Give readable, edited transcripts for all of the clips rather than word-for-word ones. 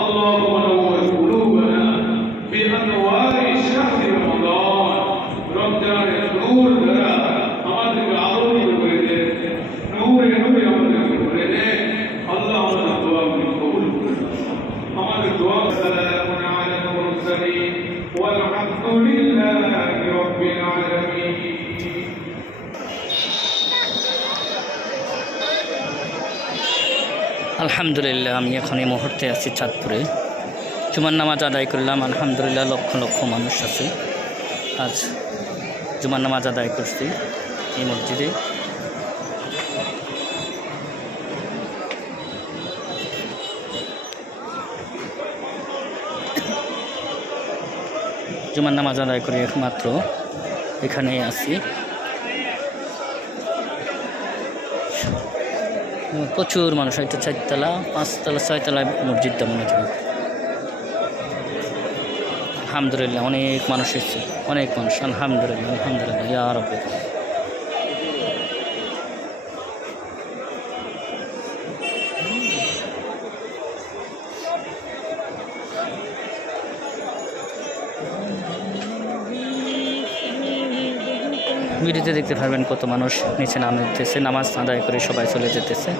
اللهم نور قلوبنا بأنوار شهر رمضان رمضان নূর দ্বারা আমাদেরকে আলোকিত করে দেন নূরে নূরে আমাদেরকে ভরে দেন আল্লাহ আমাদের দোয়া কবুল করুন আমাদের দোয়া সালামুন আলাল মুরসালিন والحمد لله رب العالمين আলহামদুলিল্লাহ আমি এখন এই মুহূর্তে আছি চাঁদপুরে জুমার নামাজ আদায় করলাম আলহামদুলিল্লাহ লক্ষ লক্ষ মানুষ আছে আজ জুমার নামাজ আদায় করছি এই মসজিদে জুমার নামাজ আদায় করে একমাত্র এখানে আছি প্রচুর মানুষ হয়তো 4 তলা 5 তলা 6 তলায় মসজিদটা মনে হয় আলহামদুলিল্লাহ অনেক মানুষ এসেছে অনেক মানুষ আলহামদুলিল্লাহ আলহামদুলিল্লাহ ইয়া রাব্বি ভিডিওতে দেখতে পারবেন কত মানুষ নিচে নামতেছে নামাজ আদায় করে সবাই চলে যেতেছে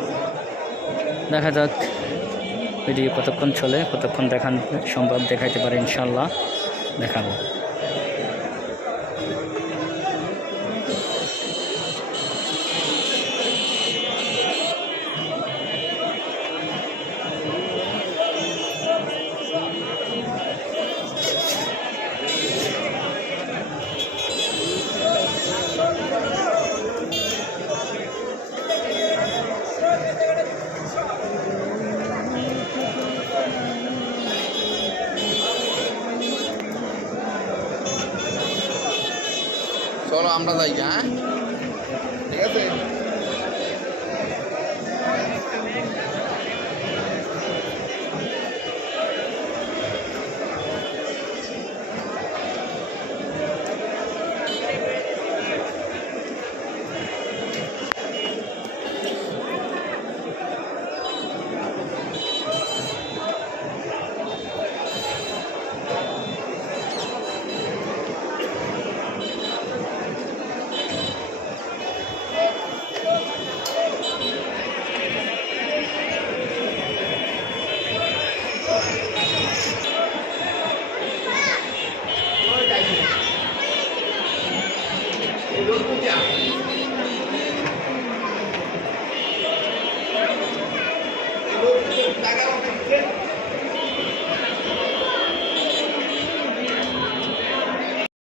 দেখা যাক ভিডিও কতক্ষণ চলে কতক্ষণ দেখান সম্ভব দেখাইতে পারে ইনশাল্লাহ দেখাবো চলো আমরা যাই, হ্যাঁ ঠিক আছে।